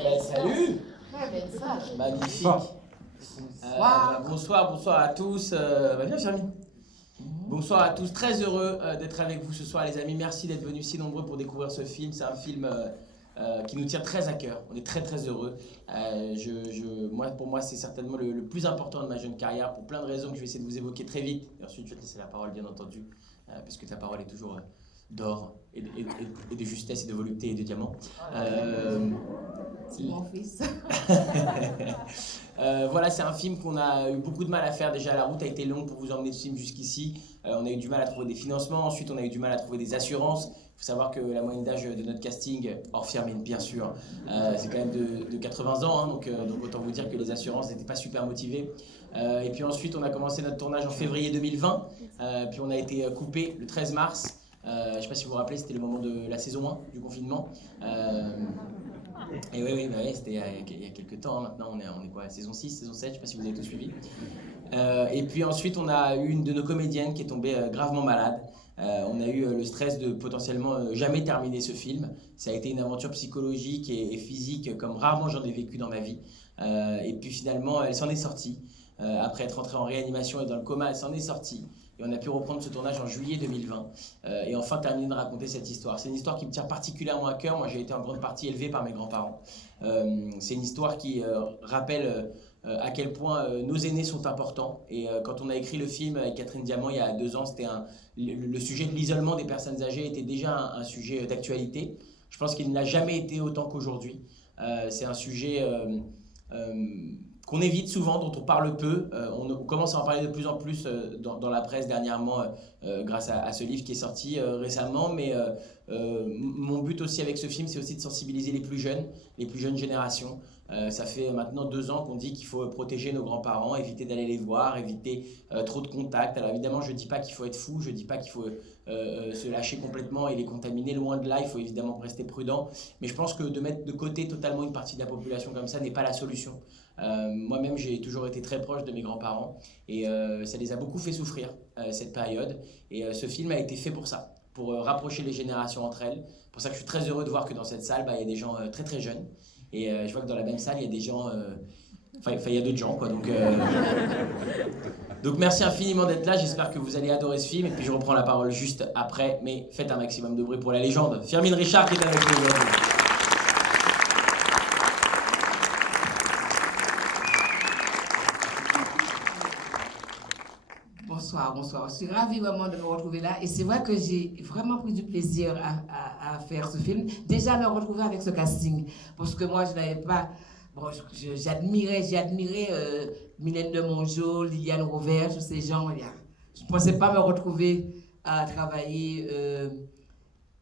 ben, salut. Magnifique. Bonsoir à tous. Viens, Charlie. Bonsoir à tous. Très heureux d'être avec vous ce soir, les amis. Merci d'être venus si nombreux pour découvrir ce film. C'est un film qui nous tient très à cœur. On est très très heureux. Pour moi, c'est certainement le plus important de ma jeune carrière pour plein de raisons que je vais essayer de vous évoquer très vite. Et ensuite, je vais te laisser la parole, bien entendu, parce que ta parole est toujours d'or et de justesse et de volupté et de diamant. C'est mon fils. Voilà, c'est un film qu'on a eu beaucoup de mal à faire. Déjà, la route a été longue pour vous emmener ce film jusqu'ici. On a eu du mal à trouver des financements. Ensuite, on a eu du mal à trouver des assurances. Il faut savoir que la moyenne d'âge de notre casting, hors Firmin bien sûr, c'est quand même de 80 ans. Hein, donc autant vous dire que les assurances n'étaient pas super motivées. Et puis ensuite, on a commencé notre tournage en février 2020. Puis on a été coupé le 13 mars. Je ne sais pas si vous vous rappelez, c'était le moment de la saison 1 du confinement. Et oui, c'était il y a quelques temps. Hein, maintenant, on est quoi, saison 6, saison 7, je ne sais pas si vous avez tout suivi. Et puis ensuite, on a eu une de nos comédiennes qui est tombée gravement malade. On a eu le stress de potentiellement jamais terminer ce film. Ça a été une aventure psychologique et physique comme rarement j'en ai vécu dans ma vie. Et puis finalement, elle s'en est sortie. Après être entrée en réanimation et dans le coma, elle s'en est sortie. Et on a pu reprendre ce tournage en juillet 2020 et enfin terminer de raconter cette histoire. C'est une histoire qui me tient particulièrement à cœur. Moi, j'ai été en grande partie élevé par mes grands-parents. C'est une histoire qui rappelle à quel point nos aînés sont importants. Et quand on a écrit le film avec Catherine Diamant il y a 2 ans, le sujet de l'isolement des personnes âgées était déjà un sujet d'actualité. Je pense qu'il n'a jamais été autant qu'aujourd'hui. C'est un sujet qu'on évite souvent, dont on parle peu. On commence à en parler de plus en plus dans la presse dernièrement grâce à ce livre qui est sorti récemment. Mais mon but aussi avec ce film, c'est aussi de sensibiliser les plus jeunes générations. Ça fait maintenant 2 ans qu'on dit qu'il faut protéger nos grands-parents, éviter d'aller les voir, éviter trop de contacts. Alors évidemment, je ne dis pas qu'il faut être fou, je ne dis pas qu'il faut se lâcher complètement et les contaminer, loin de là. Il faut évidemment rester prudent. Mais je pense que de mettre de côté totalement une partie de la population comme ça n'est pas la solution. Moi-même, j'ai toujours été très proche de mes grands-parents et ça les a beaucoup fait souffrir, cette période. Et ce film a été fait pour ça, pour rapprocher les générations entre elles. C'est pour ça que je suis très heureux de voir que dans cette salle, il y a des gens très très jeunes. Et je vois que dans la même salle, il y a des gens... il y a d'autres gens, quoi. Donc merci infiniment d'être là. J'espère que vous allez adorer ce film. Et puis je reprends la parole juste après. Mais faites un maximum de bruit pour la légende. Firmin Richard qui est avec nous aujourd'hui. Bonsoir. Je suis ravie vraiment de me retrouver là. Et c'est vrai que j'ai vraiment pris du plaisir à faire ce film. Déjà, me retrouver avec ce casting. Parce que moi, je n'avais pas... Bon, j'ai admiré Mylène de Mongeau, Liliane Rouvert, tous ces gens. Je ne pensais pas me retrouver à travailler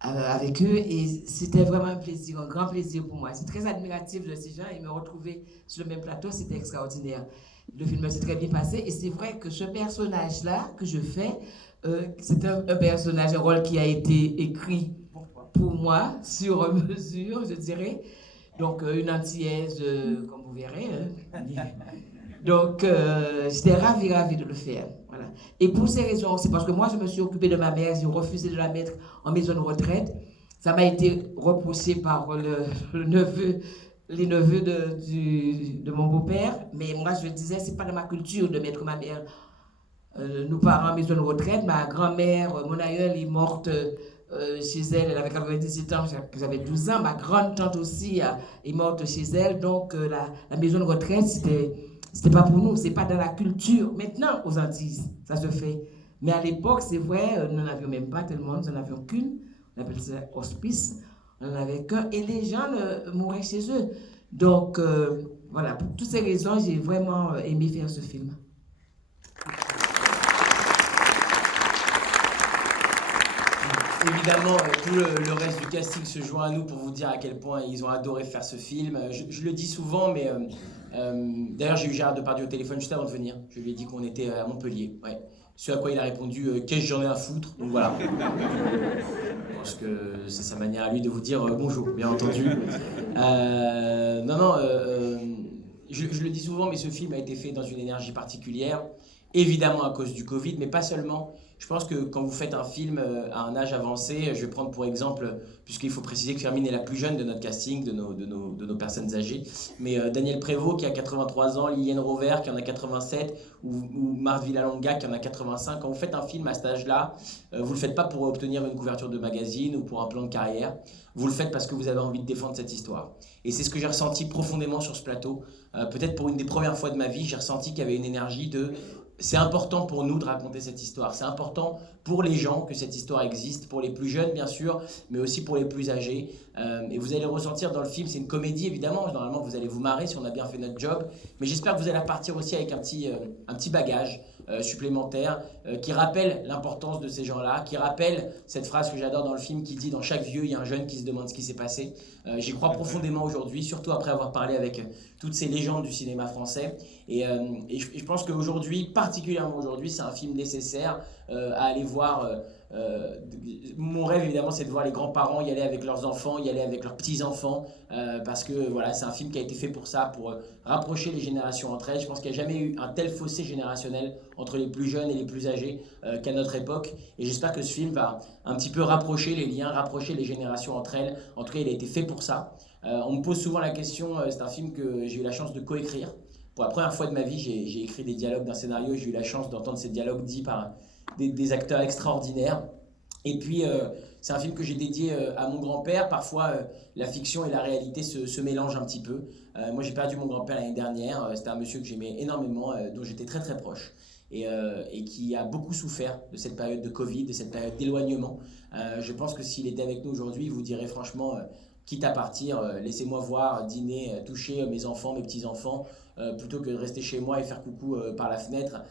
avec eux. Et c'était vraiment un plaisir, un grand plaisir pour moi. C'est très admiratif de ces gens. Et me retrouver sur le même plateau, c'était extraordinaire. Le film s'est très bien passé et c'est vrai que ce personnage-là que je fais, c'est un personnage, un rôle qui a été écrit pour moi, sur mesure, je dirais. Donc, une antillaise, comme vous verrez. Hein. Donc, j'étais ravie de le faire. Voilà. Et pour ces raisons aussi, parce que moi, je me suis occupée de ma mère, j'ai refusé de la mettre en maison de retraite. Ça m'a été reproché par les neveux de mon beau-père, mais moi je disais, c'est pas dans ma culture de mettre ma mère, nos parents en maison de retraite. Ma grand-mère, mon aïeule est morte chez elle, elle avait 97 ans, j'avais 12 ans. Ma grande-tante aussi est morte chez elle, donc la maison de retraite, c'était pas pour nous, c'est pas dans la culture. Maintenant, aux Antilles, ça se fait. Mais à l'époque, c'est vrai, nous n'en avions même pas tellement, nous n'en avions qu'une, on appelle ça hospice. On n'en avait qu'un et les gens mouraient chez eux. Donc, voilà, pour toutes ces raisons, j'ai vraiment aimé faire ce film. Évidemment, tout le reste du casting se joint à nous pour vous dire à quel point ils ont adoré faire ce film. Je le dis souvent, mais d'ailleurs, j'ai eu Gérard Depardieu au téléphone juste avant de venir. Je lui ai dit qu'on était à Montpellier. Ouais. Ce à quoi il a répondu qu'est-ce que j'en ai à foutre. Donc voilà. Je pense que c'est sa manière à lui de vous dire bonjour, bien entendu. Je le dis souvent, mais ce film a été fait dans une énergie particulière, évidemment à cause du Covid, mais pas seulement. Je pense que quand vous faites un film à un âge avancé, je vais prendre pour exemple, puisqu'il faut préciser que Firmin est la plus jeune de notre casting, de nos personnes âgées, mais Daniel Prévost qui a 83 ans, Liliane Rover qui en a 87, ou Marthe Villalonga qui en a 85. Quand vous faites un film à cet âge-là, vous ne le faites pas pour obtenir une couverture de magazine ou pour un plan de carrière, vous le faites parce que vous avez envie de défendre cette histoire. Et c'est ce que j'ai ressenti profondément sur ce plateau. Peut-être pour une des premières fois de ma vie, j'ai ressenti qu'il y avait une énergie de c'est important pour nous de raconter cette histoire. C'est important pour les gens que cette histoire existe, pour les plus jeunes bien sûr, mais aussi pour les plus âgés. Et vous allez le ressentir dans le film, c'est une comédie évidemment, normalement vous allez vous marrer si on a bien fait notre job, mais j'espère que vous allez repartir aussi avec un petit bagage supplémentaire qui rappelle l'importance de ces gens-là, qui rappelle cette phrase que j'adore dans le film qui dit « Dans chaque vieux, il y a un jeune qui se demande ce qui s'est passé ». J'y crois profondément aujourd'hui, surtout après avoir parlé avec toutes ces légendes du cinéma français. Et je pense qu'aujourd'hui, particulièrement aujourd'hui, c'est un film nécessaire à aller voir. Mon rêve, évidemment, c'est de voir les grands-parents y aller avec leurs enfants, y aller avec leurs petits-enfants, parce que voilà, c'est un film qui a été fait pour ça, pour rapprocher les générations entre elles. Je pense qu'il n'y a jamais eu un tel fossé générationnel entre les plus jeunes et les plus âgés qu'à notre époque. Et j'espère que ce film va un petit peu rapprocher les liens, rapprocher les générations entre elles. En tout cas, il a été fait pour ça. On me pose souvent la question, c'est un film que j'ai eu la chance de coécrire. Pour la première fois de ma vie, j'ai écrit des dialogues d'un scénario et j'ai eu la chance d'entendre ces dialogues dits par des acteurs extraordinaires. Et puis, c'est un film que j'ai dédié à mon grand-père. Parfois, la fiction et la réalité se mélangent un petit peu. Moi, j'ai perdu mon grand-père l'année dernière. C'était un monsieur que j'aimais énormément, dont j'étais très très proche. Et qui a beaucoup souffert de cette période de Covid, de cette période d'éloignement. Je pense que s'il était avec nous aujourd'hui, il vous dirait franchement, quitte à partir, laissez-moi voir, dîner, toucher mes enfants, mes petits-enfants, plutôt que de rester chez moi et faire coucou par la fenêtre.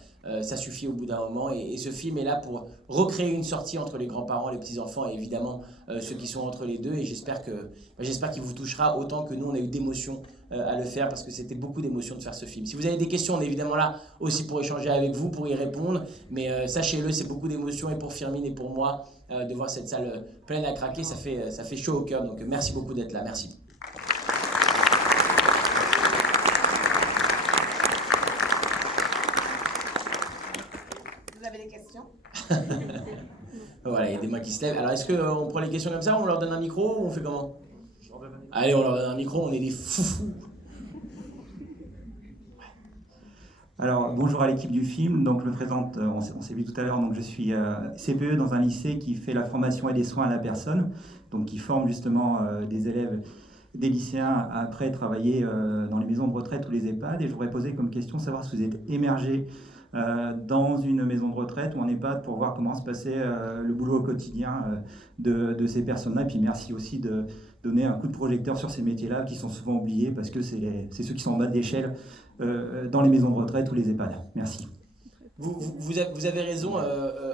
Ça suffit au bout d'un moment. Et ce film est là pour recréer une sortie entre les grands-parents, les petits-enfants et évidemment ceux qui sont entre les deux. Et j'espère qu'il vous touchera autant que nous, on a eu d'émotions à le faire parce que c'était beaucoup d'émotions de faire ce film. Si vous avez des questions, on est évidemment là aussi pour échanger avec vous, pour y répondre. Mais sachez-le, c'est beaucoup d'émotions et pour Firmin et pour moi, de voir cette salle pleine à craquer, ça fait chaud au cœur. Donc merci beaucoup d'être là. Merci. Voilà, il y a des mains qui se lèvent. Alors, est-ce qu'on prend les questions comme ça, on leur donne un micro ou on fait comment? Allez, on leur donne un micro, on est des foufous. Alors, bonjour à l'équipe du film. Donc, je me présente, on s'est vu tout à l'heure, donc je suis CPE dans un lycée qui fait la formation et des soins à la personne, donc qui forme justement des élèves, des lycéens à après travailler dans les maisons de retraite ou les EHPAD. Et je voudrais poser comme question, savoir si vous êtes émergé dans une maison de retraite ou en EHPAD pour voir comment se passait le boulot au quotidien de ces personnes-là. Et puis merci aussi de donner un coup de projecteur sur ces métiers-là qui sont souvent oubliés parce que c'est ceux qui sont en bas de l'échelle dans les maisons de retraite ou les EHPAD. Merci. Vous avez raison.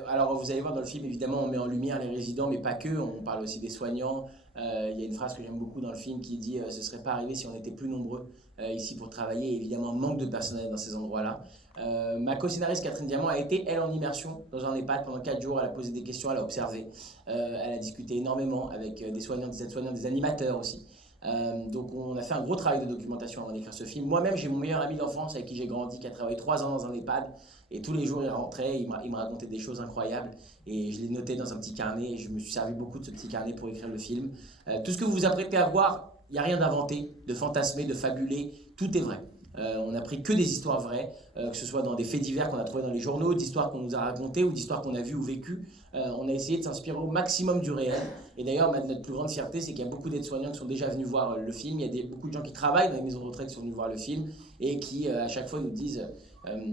Alors, vous allez voir dans le film, évidemment, on met en lumière les résidents, mais pas que. On parle aussi des soignants. Il y a une phrase que j'aime beaucoup dans le film qui dit ce ne serait pas arrivé si on était plus nombreux ici pour travailler. Et évidemment, manque de personnel dans ces endroits-là. Ma co-scénariste Catherine Diamant a été, elle, en immersion dans un EHPAD pendant 4 jours. Elle a posé des questions, elle a observé. Elle a discuté énormément avec des soignants, des aides-soignants, des animateurs aussi. Donc on a fait un gros travail de documentation avant d'écrire ce film. Moi-même, j'ai mon meilleur ami d'enfance avec qui j'ai grandi, qui a travaillé 3 ans dans un EHPAD. Et tous les jours, il rentrait, il me racontait des choses incroyables. Et je les notais dans un petit carnet. Et je me suis servi beaucoup de ce petit carnet pour écrire le film. Tout ce que vous vous apprêtez à voir, il n'y a rien d'inventé, de fantasmé, de fabulé. Tout est vrai. On n'a pris que des histoires vraies, que ce soit dans des faits divers qu'on a trouvés dans les journaux, d'histoires qu'on nous a racontées ou d'histoires qu'on a vues ou vécues. On a essayé de s'inspirer au maximum du réel. Et d'ailleurs, notre plus grande fierté, c'est qu'il y a beaucoup d'aides-soignants qui sont déjà venus voir le film. Il y a beaucoup de gens qui travaillent dans les maisons de retraite qui sont venus voir le film et qui, à chaque fois, nous disent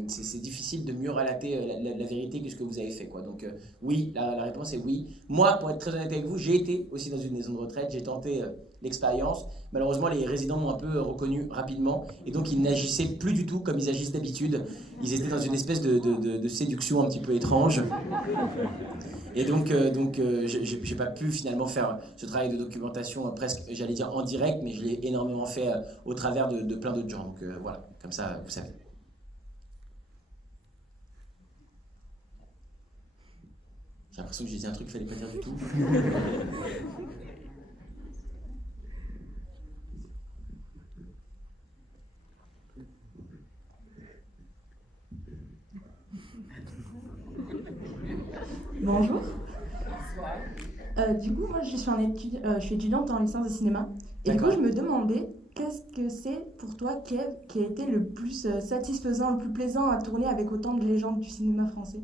c'est difficile de mieux relater la vérité que ce que vous avez fait, quoi. Donc oui, la réponse est oui. Moi, pour être très honnête avec vous, j'ai été aussi dans une maison de retraite, j'ai tenté l'expérience. Malheureusement, les résidents m'ont un peu reconnu rapidement et donc ils n'agissaient plus du tout comme ils agissent d'habitude. Ils étaient dans une espèce de séduction un petit peu étrange. Et donc j'ai pas pu finalement faire ce travail de documentation presque, j'allais dire en direct, mais je l'ai énormément fait au travers de plein d'autres gens. Donc voilà, comme ça, vous savez. J'ai l'impression que j'ai dit un truc qu'il fallait pas dire du tout. bonjour. Du coup, moi, je suis étudiante en licence de cinéma. Et du coup, je me demandais, qu'est-ce que c'est pour toi, Kev, qui a été le plus satisfaisant, le plus plaisant à tourner avec autant de légendes du cinéma français?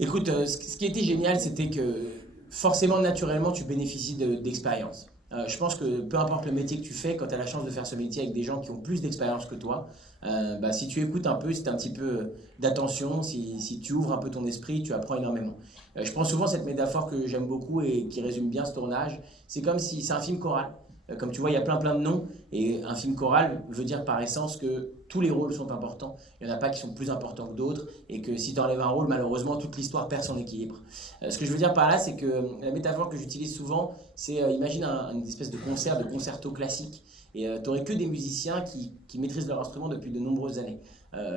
Écoute, ce qui était génial, c'était que forcément, naturellement, tu bénéficies d'expérience. Je pense que peu importe le métier que tu fais, quand tu as la chance de faire ce métier avec des gens qui ont plus d'expérience que toi, bah, si tu écoutes un peu, si tu as un petit peu d'attention, si tu ouvres un peu ton esprit, tu apprends énormément. Je prends souvent cette métaphore que j'aime beaucoup et qui résume bien ce tournage. C'est comme si c'est un film choral. Comme tu vois, il y a plein de noms. Et un film choral veut dire par essence que tous les rôles sont importants. Il n'y en a pas qui sont plus importants que d'autres. Et que si tu enlèves un rôle, malheureusement, toute l'histoire perd son équilibre. Ce que je veux dire par là, c'est que la métaphore que j'utilise souvent, c'est imagine une espèce de concert, de concerto classique. Et tu n'aurais que des musiciens qui maîtrisent leur instrument depuis de nombreuses années.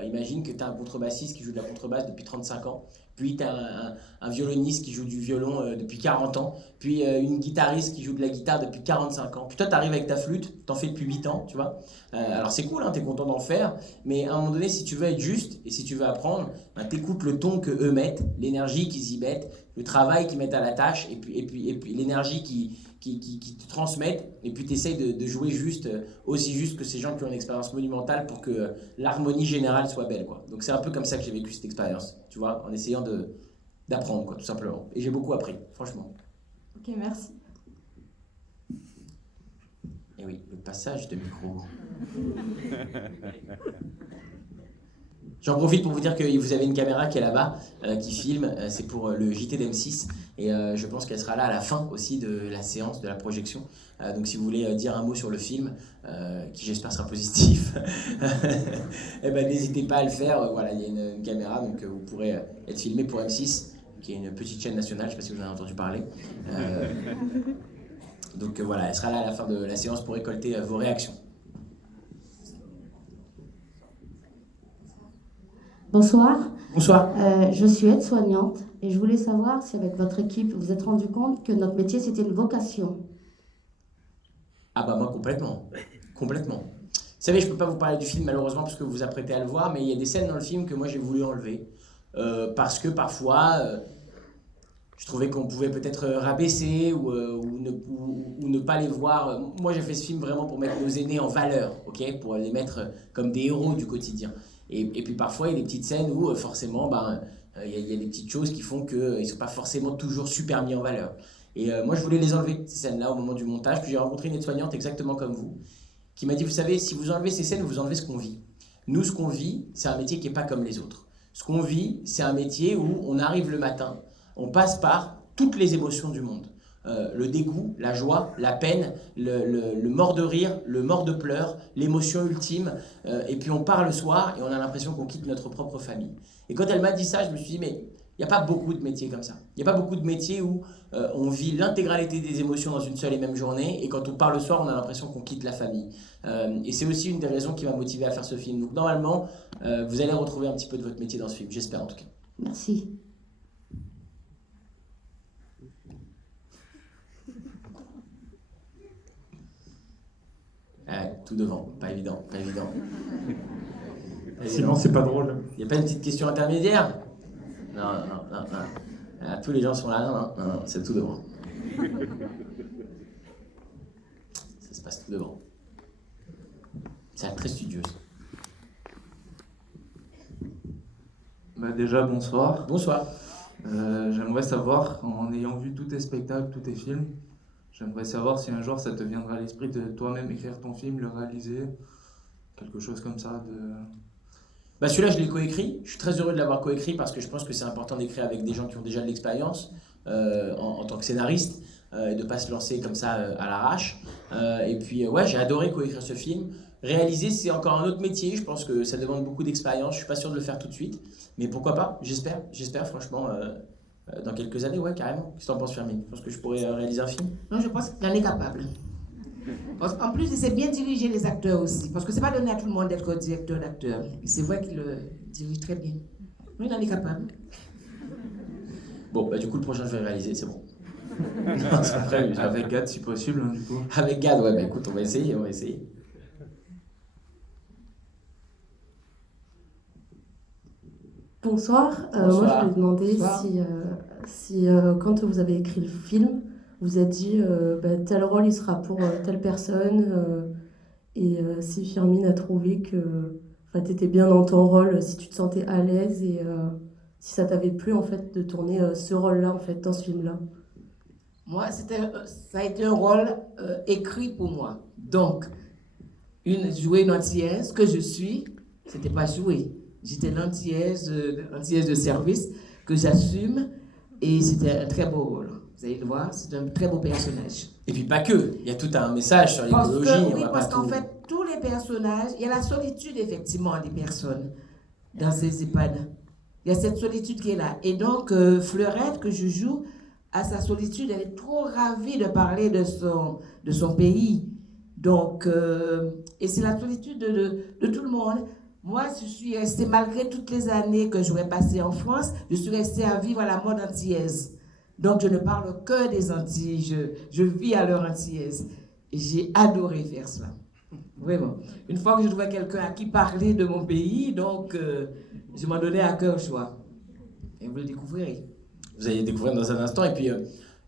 Imagine que tu as un contrebassiste qui joue de la contrebasse depuis 35 ans. Puis tu as un violoniste qui joue du violon depuis 40 ans. Puis une guitariste qui joue de la guitare depuis 45 ans. Puis toi, tu arrives avec ta flûte, t'en fais depuis 8 ans, tu vois. Alors c'est cool, hein, t'es content d'en faire. Mais à un moment donné, si tu veux être juste et si tu veux apprendre, ben, t'écoutes le ton que eux mettent, l'énergie qu'ils y mettent, le travail qu'ils mettent à la tâche et puis l'énergie qui te transmettent. Et puis tu essayes de jouer juste, aussi juste que ces gens qui ont une expérience monumentale pour que l'harmonie générale soit belle, quoi. Donc c'est un peu comme ça que j'ai vécu cette expérience, tu vois, en essayant d'apprendre, quoi, tout simplement. Et j'ai beaucoup appris, franchement. Ok, merci. Et oui, le passage de micro. J'en profite pour vous dire que vous avez une caméra qui est là-bas, qui filme, c'est pour le JT d'M6, et je pense qu'elle sera là à la fin aussi de la séance, de la projection. Donc si vous voulez dire un mot sur le film, qui j'espère sera positif, eh ben, n'hésitez pas à le faire. Voilà, il y a une caméra, donc vous pourrez être filmé pour M6, qui est une petite chaîne nationale, je ne sais pas si vous en avez entendu parler. Donc voilà, elle sera là à la fin de la séance pour récolter vos réactions. Bonsoir. Bonsoir. Je suis aide-soignante et je voulais savoir si avec votre équipe vous vous êtes rendu compte que notre métier c'était une vocation. Ah bah moi complètement, complètement. Vous savez, je peux pas vous parler du film malheureusement parce que vous vous apprêtez à le voir, mais il y a des scènes dans le film que moi j'ai voulu enlever parce que parfois je trouvais qu'on pouvait peut-être rabaisser ou ne pas les voir. Moi j'ai fait ce film vraiment pour mettre nos aînés en valeur, ok, pour les mettre comme des héros du quotidien. Et puis parfois il y a des petites scènes où forcément il y a des petites choses qui font qu'ils ne sont pas forcément toujours super mis en valeur. Et moi, je voulais les enlever, ces scènes-là, au moment du montage. Puis j'ai rencontré une aide-soignante exactement comme vous, qui m'a dit, vous savez, si vous enlevez ces scènes, vous enlevez ce qu'on vit. Nous, ce qu'on vit, c'est un métier qui n'est pas comme les autres. Ce qu'on vit, c'est un métier où on arrive le matin, on passe par toutes les émotions du monde. Le dégoût, la joie, la peine, le mort de rire, le mort de pleurs, l'émotion ultime. Et puis on part le soir et on a l'impression qu'on quitte notre propre famille. Et quand elle m'a dit ça, je me suis dit, mais il n'y a pas beaucoup de métiers comme ça. Il n'y a pas beaucoup de métiers où on vit l'intégralité des émotions dans une seule et même journée, et quand on part le soir, on a l'impression qu'on quitte la famille. Et c'est aussi une des raisons qui m'a motivé à faire ce film. Donc normalement, vous allez retrouver un petit peu de votre métier dans ce film, j'espère en tout cas. Merci. Tout devant, pas évident, pas évident. Sinon, c'est pas drôle. Il n'y a pas une petite question intermédiaire? Non. Tous les gens sont là, non, c'est tout devant. Ça se passe tout devant. C'est très studieuse. Bah déjà, bonsoir. Bonsoir. J'aimerais savoir, en ayant vu tous tes spectacles, tous tes films, j'aimerais savoir si un jour ça te viendra à l'esprit de toi-même écrire ton film, le réaliser, quelque chose comme ça. Bah celui-là, je l'ai coécrit. Je suis très heureux de l'avoir coécrit parce que je pense que c'est important d'écrire avec des gens qui ont déjà de l'expérience en tant que scénariste et de ne pas se lancer comme ça à l'arrache. Et puis, ouais, j'ai adoré coécrire ce film. Réaliser, c'est encore un autre métier. Je pense que ça demande beaucoup d'expérience. Je ne suis pas sûr de le faire tout de suite. Mais pourquoi pas? J'espère franchement, dans quelques années, ouais, carrément. Qu'est-ce que tu en penses, Fermine? Je pense que je pourrais réaliser un film. Non, je pense qu'il en est capable. En plus, il sait bien diriger les acteurs aussi. Parce que c'est pas donné à tout le monde d'être directeur d'acteur. C'est vrai qu'il le dirige très bien. Oui, il en est capable. Bon, bah du coup, le prochain, je vais réaliser, c'est bon. Non, c'est pas prévu. Avec Gad, si possible, hein, du coup. Avec Gad, ouais, bah écoute, on va essayer. Bonsoir. Bonsoir. Moi, je voulais demander Bonsoir. si si quand vous avez écrit le film, vous êtes dit tel rôle il sera pour telle personne si Firmin a trouvé que tu étais bien dans ton rôle, si tu te sentais à l'aise et si ça t'avait plu en fait de tourner ce rôle-là en fait dans ce film-là. Moi, ça a été un rôle écrit pour moi. Donc, jouer une antillaise que je suis, c'était pas jouer. J'étais l'antillaise de service que j'assume et c'était un très beau rôle. Vous allez le voir, c'est un très beau personnage. Et puis pas que, il y a tout un message sur l'écologie. Parce qu'en fait, tous les personnages, il y a la solitude effectivement des personnes dans ces EHPAD. Il y a cette solitude qui est là. Et donc, Fleurette, que je joue, à sa solitude, elle est trop ravie de parler de son pays. Donc, et c'est la solitude de tout le monde. Moi, je suis restée, malgré toutes les années que j'aurais passées en France, je suis restée à vivre à la mode antillaise. Donc, je ne parle que des Antilles, je vis à leur antillaise. Et j'ai adoré faire cela. Vraiment. Une fois que je trouvais quelqu'un à qui parler de mon pays, donc je m'en donnais à cœur joie. Et vous le découvrirez. Vous allez le découvrir dans un instant. Et puis,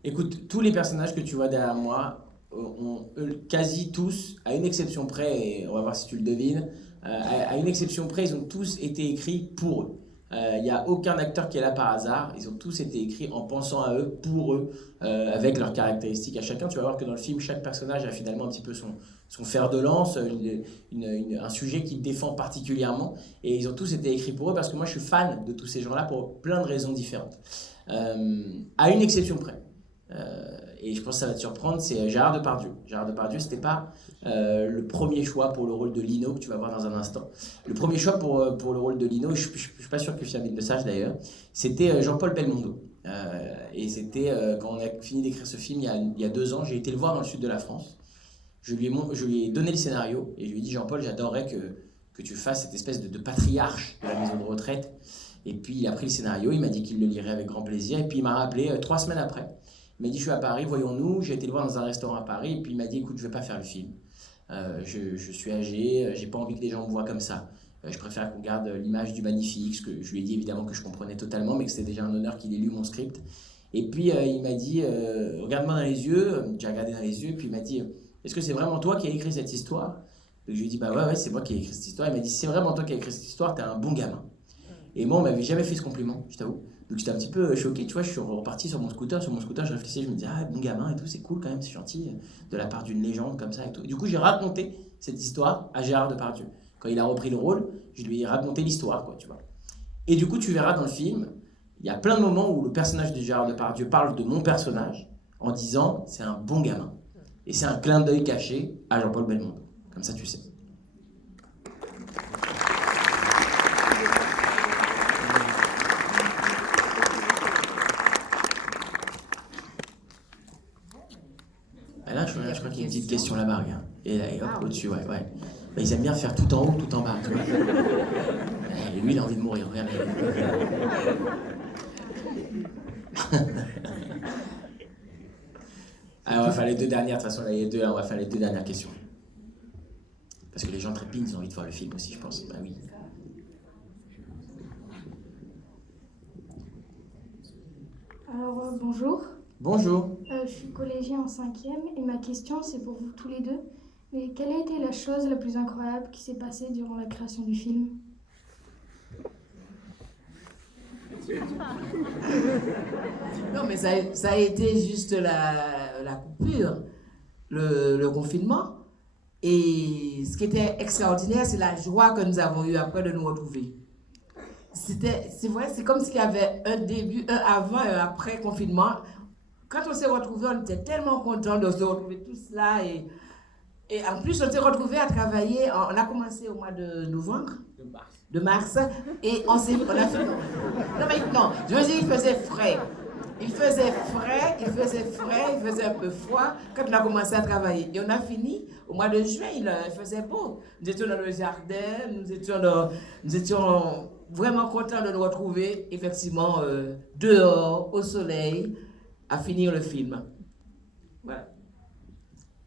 écoute, tous les personnages que tu vois derrière moi, quasi tous, à une exception près, et on va voir si tu le devines, à une exception près, ils ont tous été écrits pour eux. Il n'y a aucun acteur qui est là par hasard. Ils ont tous été écrits en pensant à eux, pour eux, avec leurs caractéristiques à chacun. Tu vas voir que dans le film, chaque personnage a finalement un petit peu son fer de lance, un sujet qu'il défend particulièrement. Et ils ont tous été écrits pour eux parce que moi, je suis fan de tous ces gens-là pour plein de raisons différentes. À une exception près. Et je pense que ça va te surprendre, c'est Gérard Depardieu. Gérard Depardieu, c'était pas le premier choix pour le rôle de Lino, que tu vas voir dans un instant. Le premier choix pour le rôle de Lino, je suis pas sûr que Firmin le sache d'ailleurs, c'était Jean-Paul Belmondo. Et c'était quand on a fini d'écrire ce film il y a 2 ans, j'ai été le voir dans le sud de la France. Je lui ai donné le scénario et je lui ai dit, Jean-Paul, j'adorerais que tu fasses cette espèce de patriarche de la maison de retraite. Et puis il a pris le scénario, il m'a dit qu'il le lirait avec grand plaisir. Et puis il m'a rappelé 3 semaines après. Il m'a dit, je suis à Paris, voyons-nous. J'ai été le voir dans un restaurant à Paris. Et puis il m'a dit, écoute, je ne vais pas faire le film. Je suis âgé, j'ai pas envie que les gens me voient comme ça. Je préfère qu'on garde l'image du magnifique. Ce que je lui ai dit évidemment que je comprenais totalement, mais que c'était déjà un honneur qu'il ait lu mon script. Et puis il m'a dit, regarde-moi dans les yeux. J'ai regardé dans les yeux. Et puis il m'a dit, est-ce que c'est vraiment toi qui as écrit cette histoire? Donc je lui ai dit, bah ouais, c'est moi qui ai écrit cette histoire. Il m'a dit, si c'est vraiment toi qui as écrit cette histoire, t'es un bon gamin. Et moi, on m'avait jamais fait ce compliment, je t'avoue. Donc j'étais un petit peu choqué, tu vois, je suis reparti sur mon scooter, je réfléchissais, je me disais, ah, bon gamin et tout, c'est cool quand même, c'est gentil, de la part d'une légende comme ça et tout. Et du coup, j'ai raconté cette histoire à Gérard Depardieu. Quand il a repris le rôle, je lui ai raconté l'histoire, quoi, tu vois. Et du coup, tu verras dans le film, il y a plein de moments où le personnage de Gérard Depardieu parle de mon personnage en disant, c'est un bon gamin. Et c'est un clin d'œil caché à Jean-Paul Belmondo. Comme ça, tu sais. Je crois qu'il y a une petite question là-bas, regarde. Et hop, au-dessus, ouais. Bah, ils aiment bien faire tout en haut, tout en bas, tu vois. Et lui, il a envie de mourir, regarde. Alors, on va faire les 2 dernières, de toute façon, là, on va faire les 2 dernières questions. Parce que les gens trépignent, ils ont envie de voir le film aussi, je pense. Bah oui. Alors, bonjour. Bonjour. Je suis collégien en 5e et ma question c'est pour vous tous les deux. Mais quelle a été la chose la plus incroyable qui s'est passée durant la création du film? Non, mais ça a été juste la coupure, le confinement. Et ce qui était extraordinaire, c'est la joie que nous avons eue après de nous retrouver. C'est vrai, c'est comme s'il y avait un début, un avant et un après confinement. Quand on s'est retrouvés, on était tellement contents de se retrouver tous là. Et en plus, on s'est retrouvés à travailler. On a commencé au mois de novembre. De mars. Et on a fait... Non, je veux dire, il faisait frais. Il faisait un peu froid quand on a commencé à travailler. Et on a fini au mois de juin, il faisait beau. Nous étions dans le jardin, nous étions vraiment contents de nous retrouver, effectivement, dehors, au soleil, à finir le film. Voilà.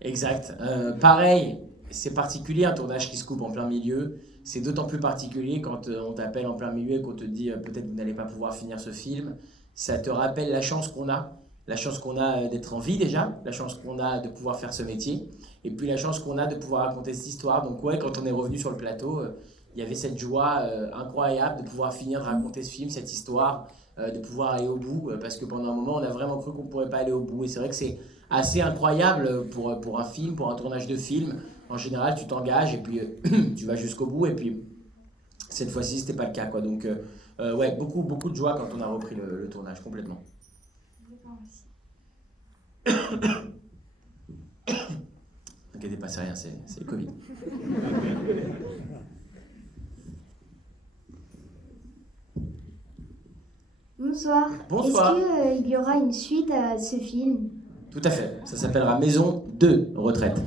Exact. Pareil, c'est particulier un tournage qui se coupe en plein milieu. C'est d'autant plus particulier quand on t'appelle en plein milieu et qu'on te dit peut-être vous n'allez pas pouvoir finir ce film. ça te rappelle la chance qu'on a. La chance qu'on a d'être en vie déjà, la chance qu'on a de pouvoir faire ce métier, et puis la chance qu'on a de pouvoir raconter cette histoire. Donc ouais, quand on est revenu sur le plateau, il y avait cette joie incroyable de pouvoir finir de raconter ce film, cette histoire, de pouvoir aller au bout, parce que pendant un moment, on a vraiment cru qu'on ne pourrait pas aller au bout. Et c'est vrai que c'est assez incroyable pour un film, pour un tournage de film. En général, tu t'engages et puis tu vas jusqu'au bout, et puis cette fois-ci, ce n'était pas le cas, quoi. Donc ouais, beaucoup de joie quand on a repris le tournage, complètement. T'inquiètez pas, c'est rien, c'est le Covid. Bonsoir. Bonsoir. Est-ce qu'il y aura une suite à ce film? Tout à fait, ça s'appellera Maison de retraite.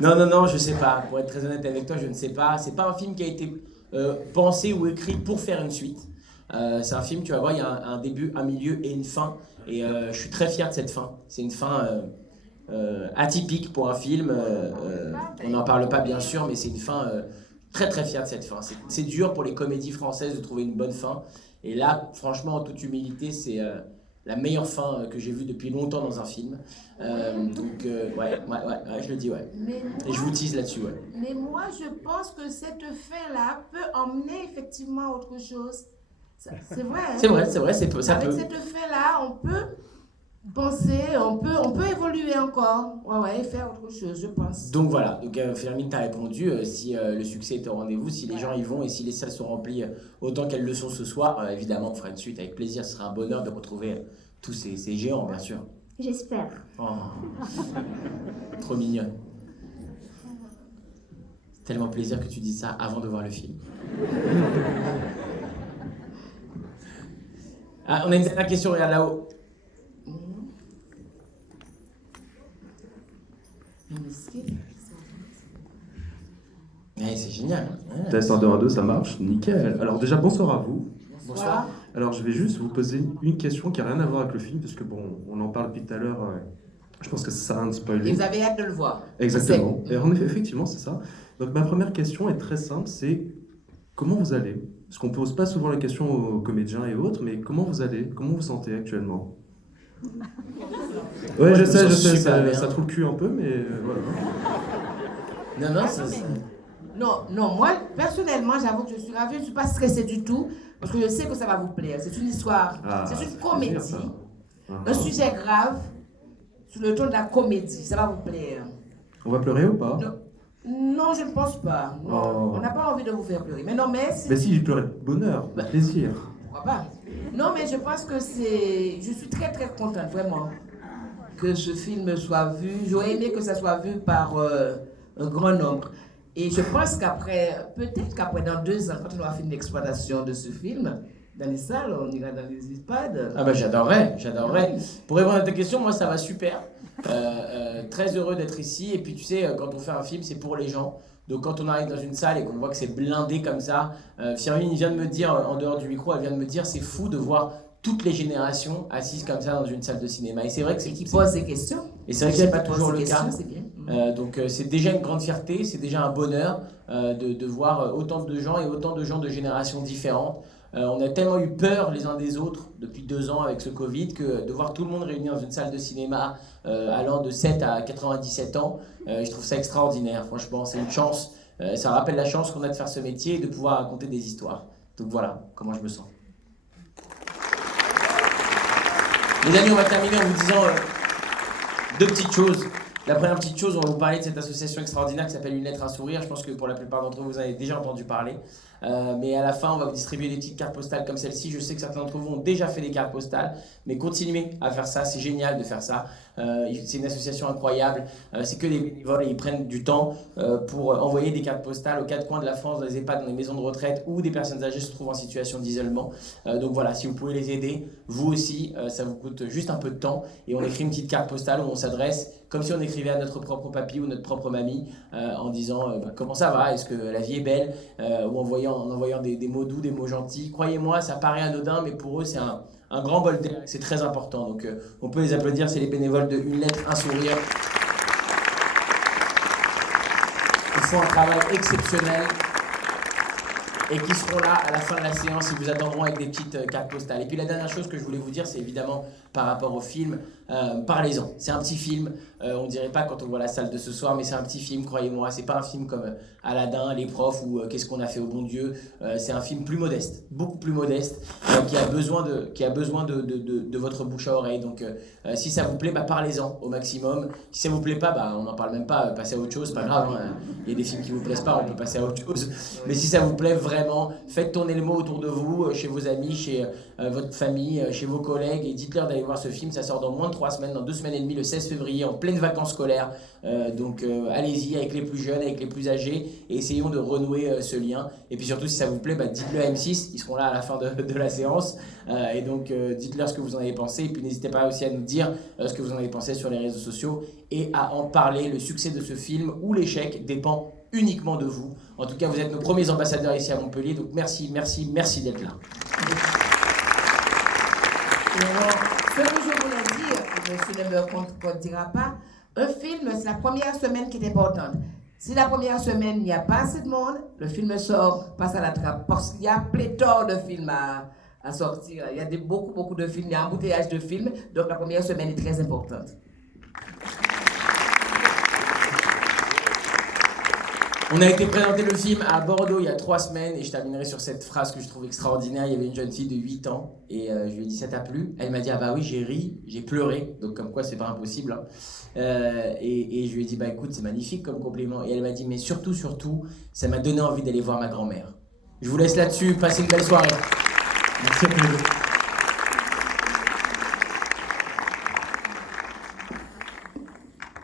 Non, je sais pas. Pour être très honnête avec toi, je ne sais pas. C'est pas un film qui a été pensé ou écrit pour faire une suite. C'est un film, tu vas voir, il y a un début, un milieu et une fin. Et je suis très fier de cette fin. C'est une fin atypique pour un film. On n'en parle pas bien sûr, mais c'est une fin très très fier de cette fin. C'est dur pour les comédies françaises de trouver une bonne fin. Et là, franchement, en toute humilité, c'est la meilleure fin que j'ai vue depuis longtemps dans un film. Donc, ouais, je le dis, ouais. Et je vous tease là-dessus, ouais. Mais moi, je pense que cette fin-là peut emmener effectivement à autre chose. C'est vrai. Hein? C'est vrai, ça Avec peut. cette fin-là, on peut penser, on peut évoluer encore. Ouais, et faire autre chose, je pense. Donc voilà, donc Firmin t'a répondu, si le succès est au rendez-vous, si les gens y vont et si les salles sont remplies autant qu'elles le sont ce soir, évidemment on fera une suite avec plaisir, ce sera un bonheur de retrouver tous ces géants bien sûr. J'espère. Oh, trop mignonne. C'est tellement plaisir que tu dis ça avant de voir le film. Ah, on a une dernière question, regarde là-haut. Ouais, c'est génial. Ouais. Test 1, 2, 1, 2, ça marche, nickel. Alors déjà, bonsoir à vous. Bonsoir. Alors je vais juste vous poser une question qui n'a rien à voir avec le film, parce que bon, on en parle depuis tout à l'heure, je pense que ça sert à rien de spoiler. Et vous avez hâte de le voir. Exactement. Et en effet, effectivement, c'est ça. Donc ma première question est très simple, c'est comment vous allez? Parce qu'on ne pose pas souvent la question aux comédiens et autres, mais comment vous allez? Comment vous sentez actuellement? Ouais, je sais, ça trouve le cul un peu, mais voilà. Non, Non, moi, personnellement, j'avoue que je suis ravie, je ne suis pas stressée du tout, parce que je sais que ça va vous plaire. C'est une histoire, c'est une comédie, un sujet grave, sur le ton de la comédie, ça va vous plaire. On va pleurer ou pas? Non, je ne pense pas. Non, Oh. on n'a pas envie de vous faire pleurer. Mais non, mais Mais si, je pleurais de bonheur, de plaisir. Pourquoi pas? Non, mais je pense que c'est... Je suis très très contente, vraiment, que ce film soit vu. J'aurais aimé que ça soit vu par un grand nombre. Et je pense qu'après, peut-être qu'après, dans 2 ans, quand on aura fait une exploitation de ce film, dans les salles, on ira dans les EHPAD. Ah bah j'adorerais. Pour répondre à ta question, moi ça va super. Très heureux d'être ici. Et puis tu sais, quand on fait un film, c'est pour les gens. Donc quand on arrive dans une salle et qu'on voit que c'est blindé comme ça, Firmin vient de me dire, en dehors du micro, elle vient de me dire, c'est fou de voir toutes les générations assises comme ça dans une salle de cinéma. Et c'est vrai que c'est Qui pose des questions. Et c'est vrai que c'est pas toujours le cas. C'est bien. Donc c'est déjà une grande fierté, c'est déjà un bonheur de voir autant de gens et autant de gens de générations différentes. On a tellement eu peur les uns des autres depuis 2 ans avec ce Covid que de voir tout le monde réuni dans une salle de cinéma allant de 7 à 97 ans, je trouve ça extraordinaire. Franchement, c'est une chance. Ça rappelle la chance qu'on a de faire ce métier et de pouvoir raconter des histoires. Donc voilà comment je me sens. Les amis, on va terminer en vous disant 2 petites choses. La première petite chose, on va vous parler de cette association extraordinaire qui s'appelle Une lettre, un sourire. Je pense que pour la plupart d'entre vous, vous en avez déjà entendu parler. Mais à la fin, on va vous distribuer des petites cartes postales comme celle-ci. Je sais que certains d'entre vous ont déjà fait des cartes postales, mais continuez à faire ça. C'est génial de faire ça. C'est une association incroyable. C'est que des bénévoles et ils prennent du temps pour envoyer des cartes postales aux 4 coins de la France, dans les EHPAD, dans les maisons de retraite où des personnes âgées se trouvent en situation d'isolement. Donc voilà, si vous pouvez les aider, vous aussi, ça vous coûte juste un peu de temps. Et on écrit une petite carte postale où on s'adresse comme si on écrivait à notre propre papy ou notre propre mamie en disant comment ça va, est-ce que la vie est belle, ou en envoyant des mots doux, des mots gentils. Croyez-moi, ça paraît anodin, mais pour eux, c'est un grand bol d'air, c'est très important. Donc on peut les applaudir, c'est les bénévoles de Une lettre, un sourire. font un travail exceptionnel et qui seront là à la fin de la séance. Ils vous attendront avec des petites cartes postales. Et puis la dernière chose que je voulais vous dire, c'est évidemment par rapport au film, parlez-en. C'est un petit film, on ne dirait pas quand on voit la salle de ce soir, mais c'est un petit film, croyez-moi. C'est pas un film comme Aladdin, Les Profs ou Qu'est-ce qu'on a fait au bon Dieu. C'est un film plus modeste, beaucoup plus modeste, qui a besoin de votre bouche à oreille. Donc si ça vous plaît, parlez-en au maximum. Si ça vous plaît pas, on n'en parle même pas, passez à autre chose, pas grave. Hein. Il y a des films qui vous plaisent pas, on peut passer à autre chose. Mais si ça vous plaît vraiment, faites tourner le mot autour de vous, chez vos amis, chez votre famille, chez vos collègues, et dites-leur d'aller voir ce film. Ça sort dans moins de 3 semaines, dans 2 semaines et demie, le 16 février, en pleine vacances scolaires. Donc allez-y avec les plus jeunes, avec les plus âgés, et essayons de renouer ce lien. Et puis surtout, si ça vous plaît, dites-le à M6, ils seront là à la fin de la séance. Et donc dites-leur ce que vous en avez pensé, et puis n'hésitez pas aussi à nous dire ce que vous en avez pensé sur les réseaux sociaux, et à en parler. Le succès de ce film, ou l'échec, dépend uniquement de vous. En tout cas, vous êtes nos premiers ambassadeurs ici à Montpellier, donc merci, merci, merci d'être là. Et alors, ce que je voulais dire, monsieur ne me contredira pas, un film, c'est la première semaine qui est importante. Si la première semaine, il n'y a pas assez de monde, le film sort, passe à la trappe, parce qu'il y a pléthore de films à sortir. Il y a beaucoup de films, il y a un embouteillage de films, donc la première semaine est très importante. On a été présenter le film à Bordeaux il y a 3 semaines, et je terminerai sur cette phrase que je trouve extraordinaire. Il y avait une jeune fille de 8 ans et je lui ai dit ça t'a plu? Elle m'a dit ah bah oui, j'ai ri, j'ai pleuré, donc comme quoi c'est pas impossible. Hein. Et je lui ai dit bah écoute, c'est magnifique comme compliment, et elle m'a dit mais surtout ça m'a donné envie d'aller voir ma grand-mère. Je vous laisse là-dessus, passez une belle soirée. Merci à tous les deux.